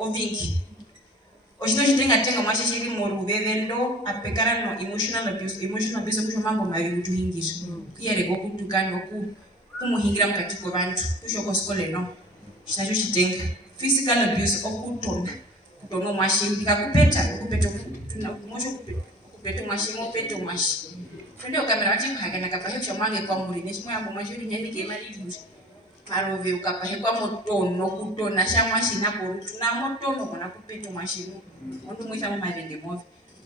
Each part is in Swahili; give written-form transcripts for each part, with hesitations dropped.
ovingi. Oshino chitenga tenga mwashe shiri moruvevendo apekana no emotional abuse kusho mambo mari kutuhingisha. Kuyereko kutukana kumuhingira mukati kwevantu kushoko skole no. Shinacho chitenga physical abuse kutona mwashe ndikakupeta kumosho kupeta mwashe mopeta mwashe. Twende ukamera vati kuhakana kapahe kushamange kwa muri neshimo yambo mwashe nyandike mali tuzi. Marove ukapahe kwa motono kutona shamwashi nakoru tuna motono kona kupeta mwashe ondo mwita mamalenge move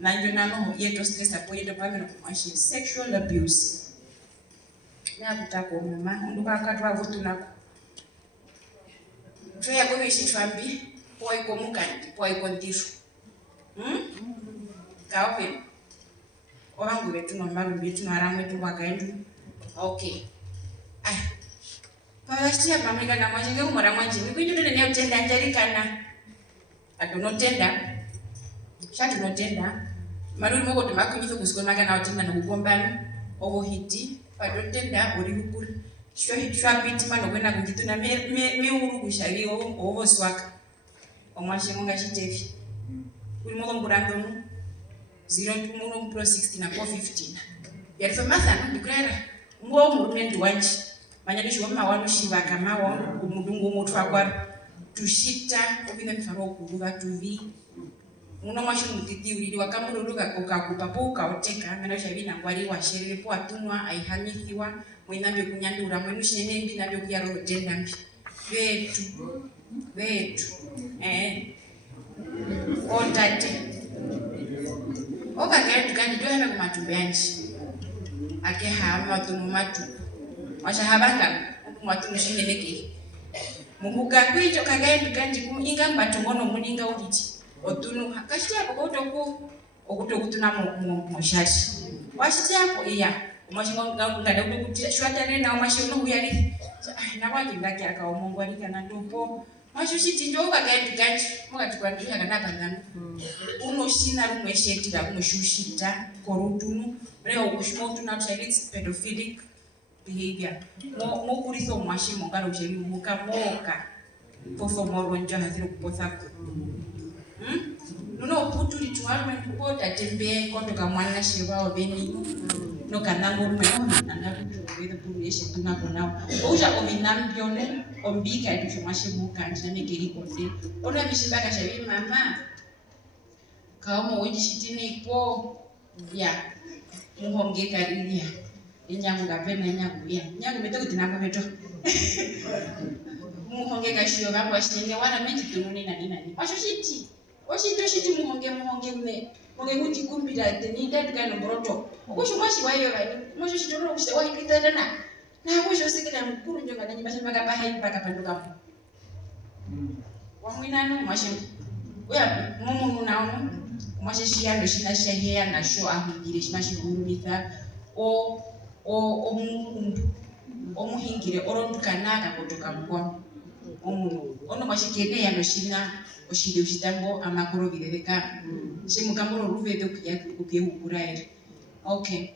nanjo nano yeto stress apoyeto pameno kumwashi sexual abuse nakutako mama ondo kakatwa kutunako Troya govishi twambi poiko mukandi poiko ndisho kaope owangu betu nomaru betu naramwe tuwakaendu okay pavashtia pamika na mwashinge kumora mwanji nikuindu nene utenda njarikana atonotenda shatunotenda maruri moko tumakunyife kusikoni makana utenda nokukombana ovo hiti patotenda uri kukuri shwapiti manokwenda kunjituna meuru kushari ovo swaka omwashingo ngashitevi uri moko mburandonu 0 muno pro 16 na 415 yarifo mathano ndikurera ngo murume ndiwanji manyadisho wamawanu shivaka mawa umudungu mutwa kwa tushita obina mfano okuruva tuvi muno mwashingo mutiti uridi wakamururuka ukakupa po ukaoteka ngana shabina ngwari washerere po atumwa aihamithiwa mwinambyo kunyandura mwenu shinene mbi nabyo kuyaro tenda mbi vetu otate okagaya tukandi toheme kumatumbe yanji ake hama matumu matu washahabanga matumu shineneke mubuga kwicho kagaya tukandi inga mbatongono muninga uliti otunu hakashtia bokotoku okutokutuna moshashi washitiapo iya umashingo ngada ukuti shwatane na umashingo huyari nabaje ndaki akaomongo alikana ndopo mashushiti ndoka kandi kandi mukatikwanduya kana bandana unoshina rumwe shetira kumushushita korutunu leo ukushimotuna tshalitsi pedophilic behavior mo kuriso mwashimo ngalo usheri mukamoka pofomoro njo haziro kupothako nuno putu lituwarme kupota tembe kotoka mwana shebao beni no kanango rume anakutuweza kurueshe tunako nao oja ominambione ombika edushomashe muka njane kerikote ona mishibaka shabi mama kaomo wejishitini po ya muhonge karilia inyangu gapena nyangu meto kutinako meto muhonge kashiyo bangu washinenge wana miti tununi na nini washiti muhonge me Monge kuti kumbira teni that kind of broto. Okusho mwashi wayo bani. Mwashi shitoro kushita wahi kitana. Na okusho sikina mkuru njoka nanyi basi mpaka pahe mpaka panduka. Wamwinano mwashi. Oya mumu nunaono. Mwashi shiyano shina shahea na show ahingire shimashi gurumitha. Omuhingire orondukanaka kutoka mkwa. Ono mwashi kene yano shina oshinde ushitambo amakoro birereka. Shemukamoro ruvedo kuyehukuraere. Okay.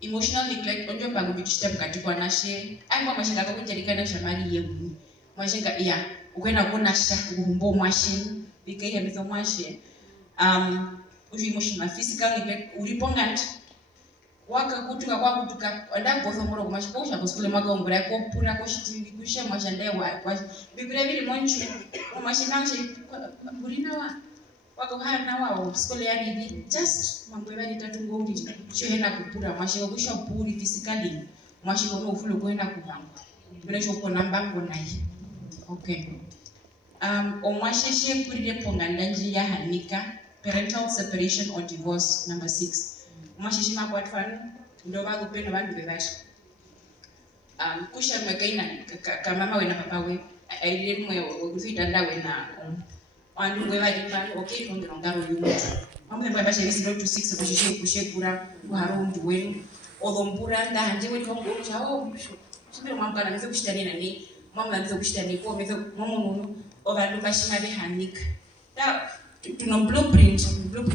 Emotional neglect onjo pago bichita bukatiko nashe. Amba mashinga kakunjarikana shamari yewu. Mashinga iya ukwenda kunasha kuhumbo mwashe. Bikaiya mizo mwashe. Uju emotional physical neglect uriponganti. Waka kutuka kwa kutuka wanda botho moro kumashi ko shako skule maga umbra ko pura ko shiti kushe mwashande wa bibire bili monchu kumashinanche burina wako hana wao skole ya bibi just mambo yali tatu ngoti chehena kupura mwashiko kusha puri physically mwashiko no fulo kwenda kupanga biresho ko nambango nayi okay omwasheshe puri ponganda nji ya hanika parental separation or divorce number 6 mwasheshe makwatfano ndo bagupenda bantu bebashi kusha mwekaina kamama we na papa we aile mwe wekuita ndawe na wandu ngwe bali pano okay ngiro ngaro y'umuntu mamwe mbashe bisi 0 to 6 kushekura kuharundu wenu odombura ndanje we ko ngoro chawo shibiro mwamkana mize kushitani nani mwamwe mize kushitani ko mize mwomuntu obantu bashima behanika da tuno blueprint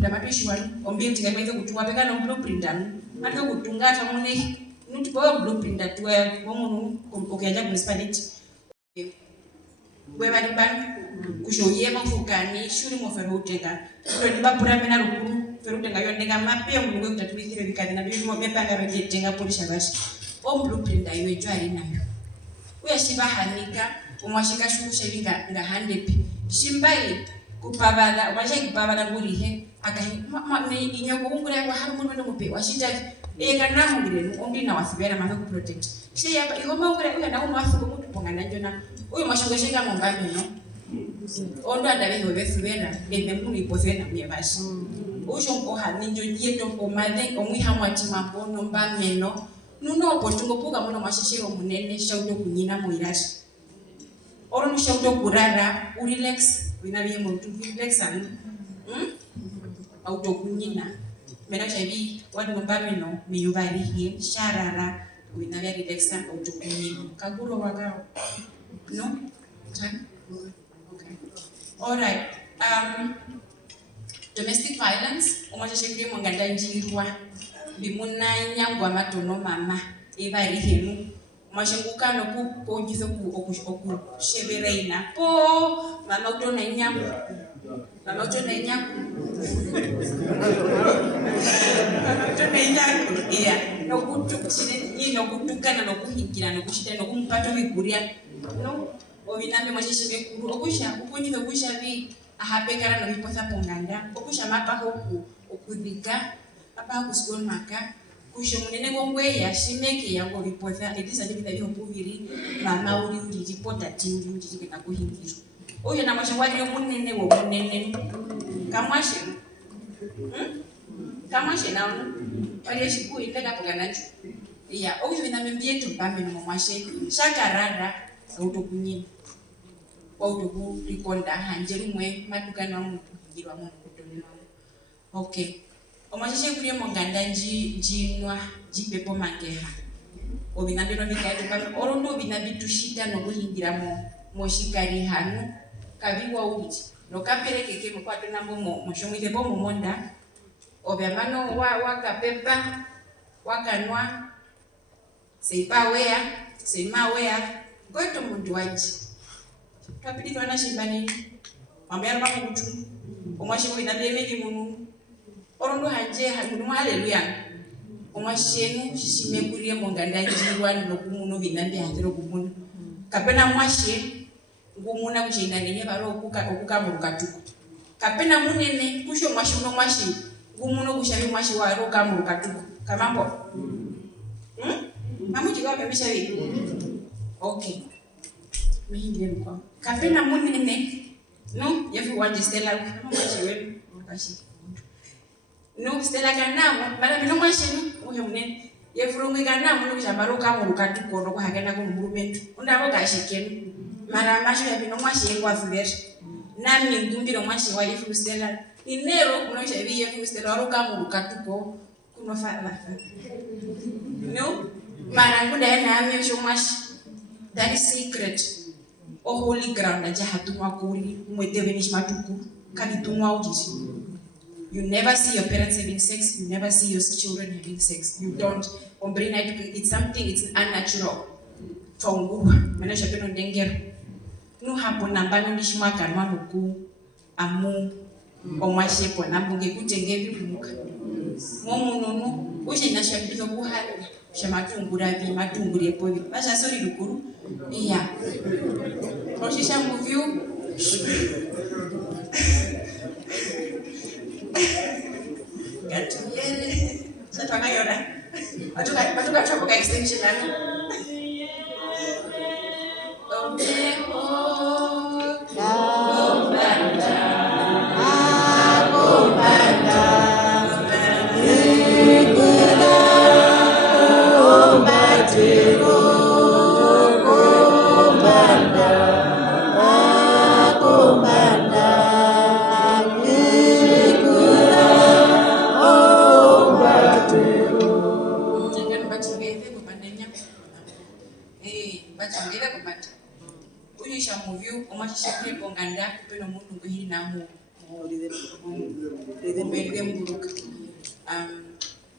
amatoshi wanu ombiti ngamize kutuwa beka no blueprint anu matho kutungata mune nuti kwa blueprint atwa mwomuntu okyaja municipality we bali bani kushoye mafukani shuri mo ferutenga to ni bapura mena rukuru ferutenga yondenga mape mulungu kutatulikire bikani na bibi mo bepanga betenga polisha bashi o blueprint ayo jwari nayo uyashiba hanika umwashika shugushe binga nga handepi shimbai kupabala umashaki kupabala ngurihe akahi ni inyoko ungure kwa haru mulwendo mupe washita kana ngire ombi na wasibera maza ku protect she yaba igoma ungure uya na umwafu mutu pongana njona uyu mwashongesheka mumbambi no ondo adabe ngobesibera ememuni posena myebashi usho mpoha ninjo dieto pomade omwihamwa timambo nombameno nuno potungo puga muno mwashishiro munene shauto kunyina moirashi oro ni shauto kurara urelax winabiye muntu relax anu auto kunyina mena shabi wadu nombameno miyubarihi sharara winabiye relax auto kunyina kaguro wagao no okay all right domestic violence umashishikire monganda njirwa bimuna nyangwa matono mama ebari hemu mashenguka no kupojizo ku shebereina po mama utona nyangwa mama utona nyangwa iya no kutukire no kutukana no kuhikira no kushita no kumpato biguria no obinambe mashishime kuru okusha ukonyizo kushabi ahapekara no biposa ponganda okusha mapa hoku okudika apa kusikoni maka kusho munene gongwe ya shimeke yango biposa edisa ndibida byo kubiri mama uri report tingi uri kika kuhingiro oyo na mashawari yo munene wo munene kamwashe kamwashe nawo bali shiku indeka poganacho iya oyo binambe byetu bambe no mwashe shakarara autokunyina autoku rikonda hanjerumwe madukana mu kugirwa mu kutonera okay omashishe kuri monganda njinwa jipepo mangeha obinambe no bikaje pamwe orondo binabitushita no guhingira mo shikari hanu kabiwa uti no kaperekeke mo kwato nambo mo shomwite bo monda obyamano wakapepa wakanwa seimawea goto muntu waji kapiti wana shimbani mambera bakutu omwashi binambe meji munu orondo hanje hanu haleluya omwashenu shishimekurie monganda njirwa nokumuno binambe hatero kumuna kapena mwashe ngumuna kuchenda nenye baro okukamuruka tuko kapena munene kusho mwashi no mwashi ngumuno kushabi mwashi waro kamuruka tuko kamambo mamuji kwa bebisha wi okay mihindire mko kapena munene no yefu wanje stella mwashi wewe kashi no stella kanamo bala bino mwashenu uhe munene yefurumwe kanamo no kushambaro kamuruka tuko no kuhagana ko murumentu undabo kashikenu mara masho ya bino mwashi ngwa vivere nami ngumbiro mwashi wa yefu stella inero kuno shabi yefu stella ro kamuruka tuko kuno fala no mara ngunda yana ame sho mwashi that is secret o holy ground aja hatumwa kuli mwete benish matuku kabitumwa ujisi. You never see your parents having sex, you never see your children having sex. You don't. It's something, it's unnatural. Tongu, manesha peno ndengero. Nu hapo nambano nishima kanwa nuku amu omwashepo nambunge kutengevi kumuka. Momu nunu, ushe inashabizo kuhari. Shamatungura vi, matunguri epovi. Basha sori lukuru. Iya. Oshisha muvyu. Gatuyele. Satwanga yona. Batuka chopoka extension ano.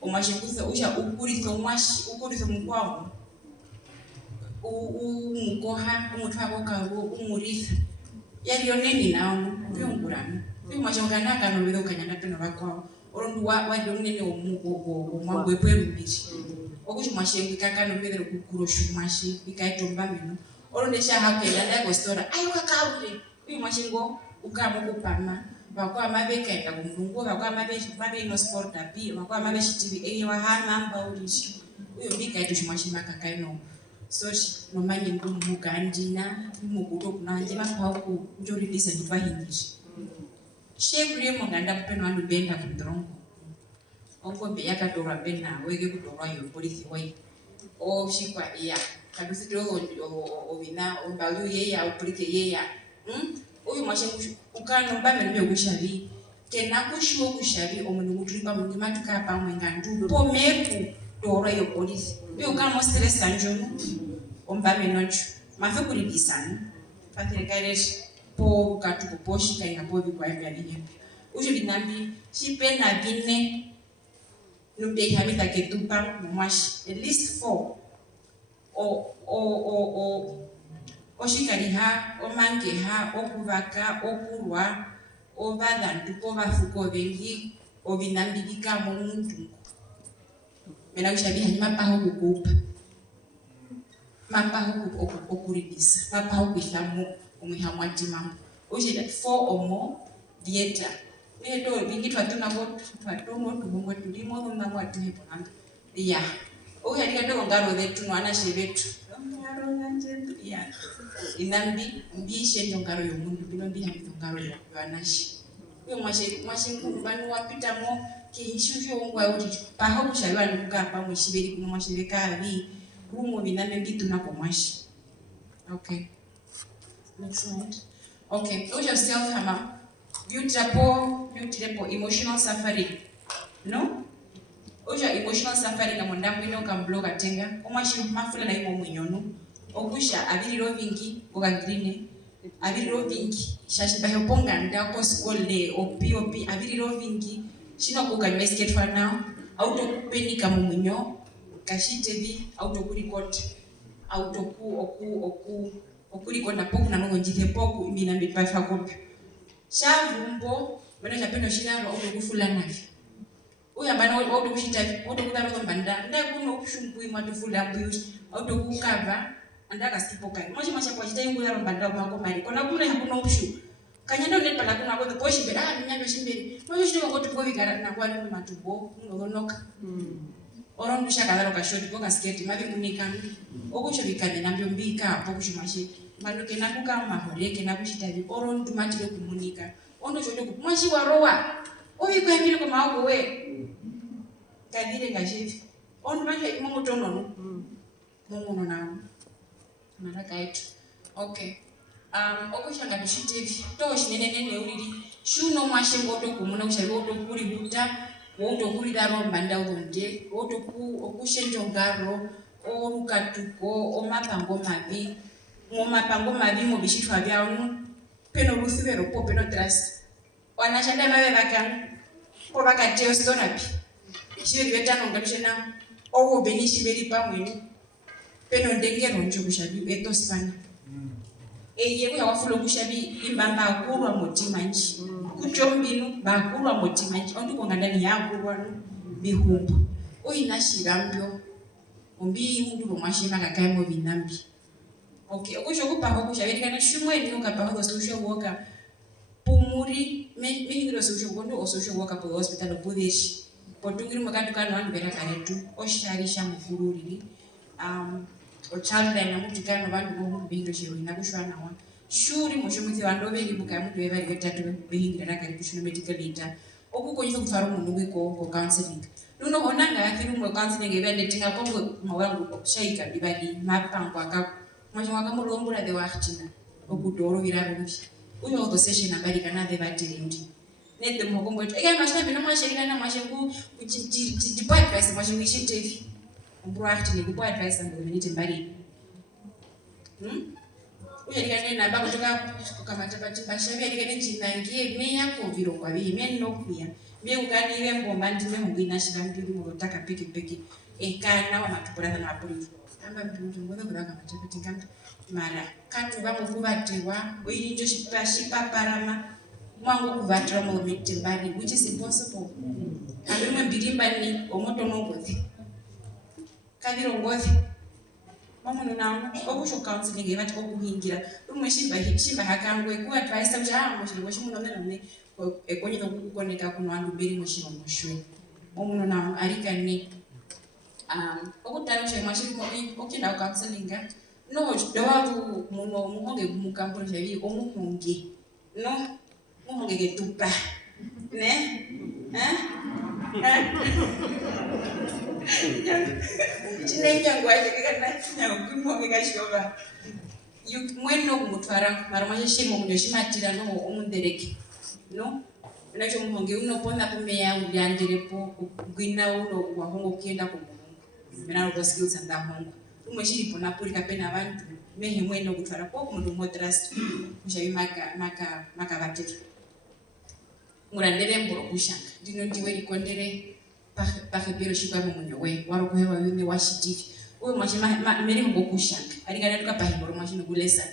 Omashikuza usha ukurizo mkwao umukoha umutwabo karu umuriza yali oneni nawo byongurana bimashongana kana bido kanyana peno bakwa orondu wa yonene omwangwe bwerubiri okuchi mashengi kakano bedero kukuroshu mashi ikaitomba mino oronde sha hakela ndago stora ayo kakaure uyu mashengo ukamo kupama bakwa mabeka enda kumrungu bakwa mabe no sport abi bakwa mabe TV ewa hana amba ulishi uyo bika etu shimashima kakaino soshi nomanye ngumugandina mugudo kunanje mapauku njori disa divahingishi shekuri monganda kupeno andu benda kudrongo onkombe yakadorwa bena wege kudorwa yo polisi wai o shikwa iya kadusi dogo ovina ombalu yeya opolike yeya uyu mashengu ukano mbame mbe kushali kena kushuo kushali omuntu mutripa mungi matuka pamwe ngandu pomeku dorwa yo polisi uyu kama stress anjono ombame nocho mafe kulibisana paterekaresh po katuko poshi kaya bobi kwa yali uju binambi shipena bine numbe hamita ketupa mwashi at least 4 oshikaliha omangeha okuvaka okurwa ovadantu povafuko vengi ovinambi bikamo muntu mena kushabiha ni mapaho kukupa mapaho okuribisa mapaho kuislamu umwihamwatima ujida 4 or more dieta edo bingi twatuna tubongo tulimo ngamo atuhepo nanda ya oyalika ndo ngaro zetu nwana shebetu ngaro nanje ya inambi mbishe ngaro yomundu binombi hamito ngaro yanashi uyo mwashe kumbanu wapitamo kihishuvyo ngwa uri paho kushalwa nukapa mwishiberi kuno mwashibeka abi rumo binambe bituna ko mwashi. Okay, next slide. Okay, ujo self hama beautiful emotional suffering. No? Oja emotional suffering amondambo ino kambloga tenga. Omashi mafula na imo mwenyono. Ogusha abiriro vingi ogangrine. Abiriro vingi shashi bahe ponga ndako skole OP abiriro vingi shino kuka investigate for now. Auto kupenika mwenyo kashitevi auto kurecord auto okurecord na poku na ngonjite poku imina mbipafa kopi. Shavumbo bana chapendo shiraro auto kufula navi. Uya bana auto kushita auto kudaro mbanda ndakuno kushumbu imatufula mbuyuti auto kukava andaka skipoka. Mwaje mashapa chita ingularo mbanda mako mali. Kona kuna hakuna option. Kanyando ne pala kuna kwa poshi bera nyando shimberi. Mwaje shito ngo tubovi gara na kwa ni matubo ngonoka. Orondu shakadaro kashoti boka sketi mabi munika. Okusho bikane nambyo mbika hapo kushimashi. Manuke nakuka mahoreke nakushitabi orondu matiro kumunika. Ondo shoto kumwashi warowa. Ovi kwa mbili kwa maoko we. Kadire ngajevi. Ondo macho imongo tonono. Mungu nao. Nataka yetu. Okay. Okushanga bishitevi. Toshi nene uriri. Shuno mwashe ngoto kumuna kushabi oto kuri buta. Woto kuri daro mbanda uronde. Woto okushenjo ngaro. Omukatuko. Omapango mabi. Mumapango mabi mubishitwa byanu. Peno rusivero po peno trust. Wanashanda mabe baka. Po baka teo stonapi. Shibiri betano ngadishena. Owo beni shibiri pamwenu. Peno ndengero njo kushabi eto spana. Eye kuya wafulo kushabi imbamba akurwa motima nchi. Kuchombinu bakurwa motima nchi. Ondu kongandani ya akurwa bihumbu. Oinashirambyo. Umbi mundu romashima kakaimo binambi. Okay, okusho kupaho kushabiri kana shumwe nuka paho social worker. Pumuri mehiro social worker o social worker po hospital obudeshi. Potungiri makatu kana wandu bera karetu. Osharisha mufururi. Ochalda na mutikano bandu bomu bihindo shiri na kushwana wa shuri mushomuthi wando beli bukamu bebali betatu behingira nakali kushuna medical leader okukonyiza kufaro mundu wiko counseling nuno honanga yakiru mu counseling ebende tinga kongo mawangu shaika dibali mapango aka mwaje wakamulombula de wachina okudoro virarumbi uyo auto session abali kana de batiri nede mukombo ega mashina bino mwashirika na mwashengu department mwashengu shitevi Mbruachini kupo advice and community mbali. Uyalikane na bako toka kukamata bashabi yalikane chinangie me yako viro kwa bi me no kuya. Me ugani ile mbomba ndime ngina shirambi mu taka peke ekana wa matupura na mapuri. kama mtu ngoda kudaka matapiti kama mara katu vamo kuvatewa oinjo shipa parama mwangu kuvatira mu mitembani, which is impossible. Abimwe mbirimbani omoto nongozi kadiro ngozi omuntu nawo okusho counseling ebati okuhingira rumwe shimba hakangwe ku advice tabuja mushiro shimuno none ekonyeza kukoneka kuno andu beri mushiro mushwe omuntu nawo arikani okutalisha mashiriko okenda counseling no dowavu muno muhonge mukampo javi omuhonge no muhonge getupa ne Chinenja ngwaje kana nyangumwe gashoba mweno kumutwara maromaje shimo munyoshimati no omundereke no nacho muhonge unopona kumeya ulyandirepo gwina uno wahongo kienda ku Mungu mina ro skills and ahongo umweshiri pona puri kapena abantu mehe mweno kutwara ko kumuntu motrust mushabi maka batete murandere mboro kushanga ndino ndiwe likondere pakebiro shikwa munyo we waro kuhewa wime washitifi uwe mwashima meri mbo kushanga alikana tuka pahiboro mwashino kulesa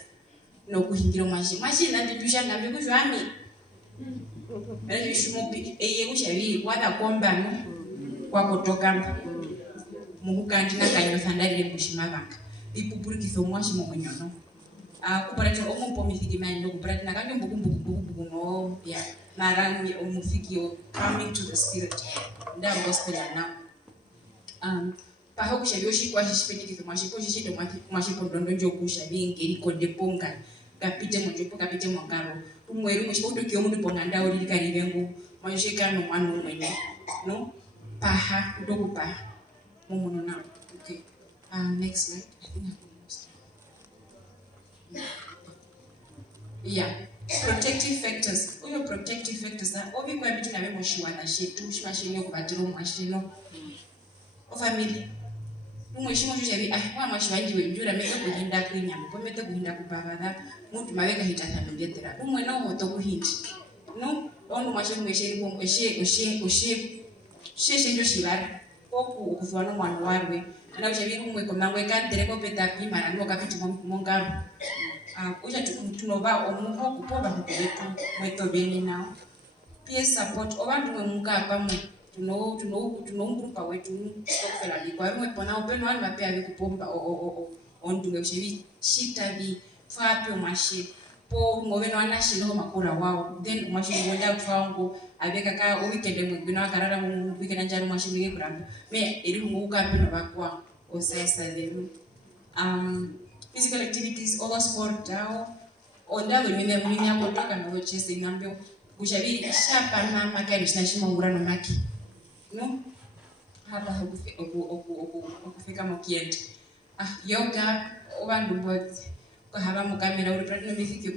no kuhingiro mwashina nditushanga mbe kujwami mera yishumupi eye kushabi wada kombano kwa kutoka muhukandi na kanyo thandari kushima banga ipupurikizo mwashimo munyono kuparati omumpo mithiki mando kuparati nakanyo mbukumbukumbuku no ya narami omufikio coming to the spirit nda gospel now paho kushabyo shikwa shishipetikizo mwashiko shishide mwashiko ndondo njo kushabi ngeri konde ponga kapite mojopo kapite mongaro umweru mwishiko kyo mundu ponganda uri karibengu mwashika no mwana umwene no paha kutokupa mumuno now. Okay, next slide. I think I almost. Yeah, protective factors. All your protective factors are all because between a moshiwana shetu shimashino kubatiro mwashino o family. Umweshimo jushabi wa mashwanji wenjura meko kuhinda kwinyama pomete kuhinda kupavada muntu mabeka hitana ndetera umwe no moto kuhindi no ono mwashimo mwesheri ko oshe njo shibara oku ukufwana mwana warwe ana ushabiri umwe komangwe kantere ko peta pimara no kapiti mongaro uja tunova omuho kupoba kubetu mweto beni nao peer support obantu mwemuka pamwe tuno ngrupa wetu stokfela likwa mwe pona openo ali mapea bikupomba ondunge ushabi shita bi fapi omashi po ngoveno anashino makura wao then mashi ngoja twangu abeka ka weekend mwingine akarara mu weekend njalo mashi nge kuramba me eri nguka peno bakwa osesa them physical activities all sport dao ondalo nyine mwini yako toka na chese ngambyo kushabi shapa na makari tunashima ngurano maki no hapa okufika mokiende yoga obandu both haba mukamera uri pratino mifike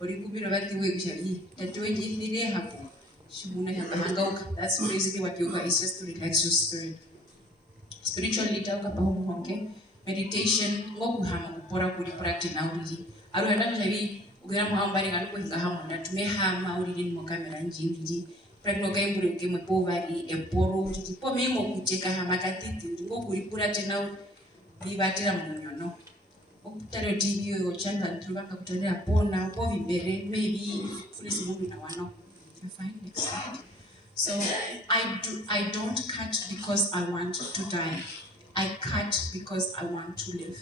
uri kubiro bati we kushabi tatwe jithire hapo shibuna hapa hangauka. That's basically what yoga is, just to relax your spirit. Spiritually tauka pa honge meditation ngokuhama kupora kuri practice na uri aru anda shabi ugira muhambari ngaluko ngahamo natume hama uri ni mukamera njingi pratino kaimbure kemwe povari emporo tipo mimo kucheka hama katiti ngokuri practice na bibatira munyono okutare TV yo chanda tulanga kutolea pona po vibere maybe fulisi mungu na wano. Fine, next slide. So I don't cut because I want to die. I cut because I want to live.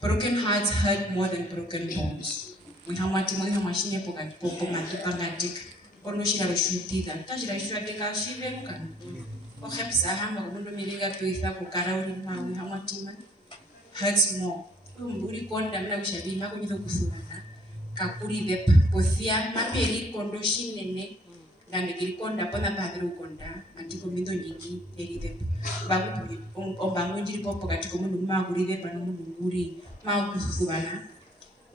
Broken hearts hurt more than broken bones. We have machine popo matupangatik or no shira shutida tajira shuateka shiverukan ohepsa hamba kundo miliga tuitha kukarauri mawe hamatima hurts more uri konda mna ushabi mako nyizo kusurana kakuri depa pothia maperi kondo shinene ngande gilikonda pona padru konda antiko mindo nyingi eri depa bagu ombango njiri popo katiko mundu maguri depa no mundu nguri magu kusurana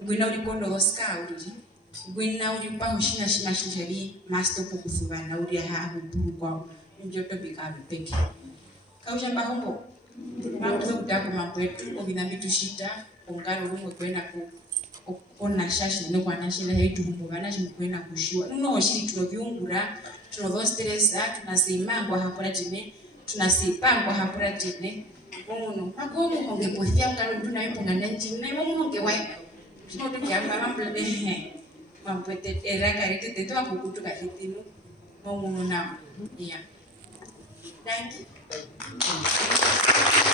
gwina uri kondo goska uri gwina uri pa ushina shinashiri master po kusubana uri ha huburu kwa njoto bikabe peke kausha bahombo makuzo kutako mamwetu obinambi tushita ongaro rumwe kwenda ku ona shashi no kwa nashira hetu kubana shimkwenda kushua no shiri tunovyungura tunozo stress tunasema ngo hakora jime tunasipa kwa hapura jine ngono magomo honge pothia kalo tuna ipo nganda jine ngono honge wai kino de kamba mamble he mampete era karite teto apukutu katitinu ngono na iya. Thank you.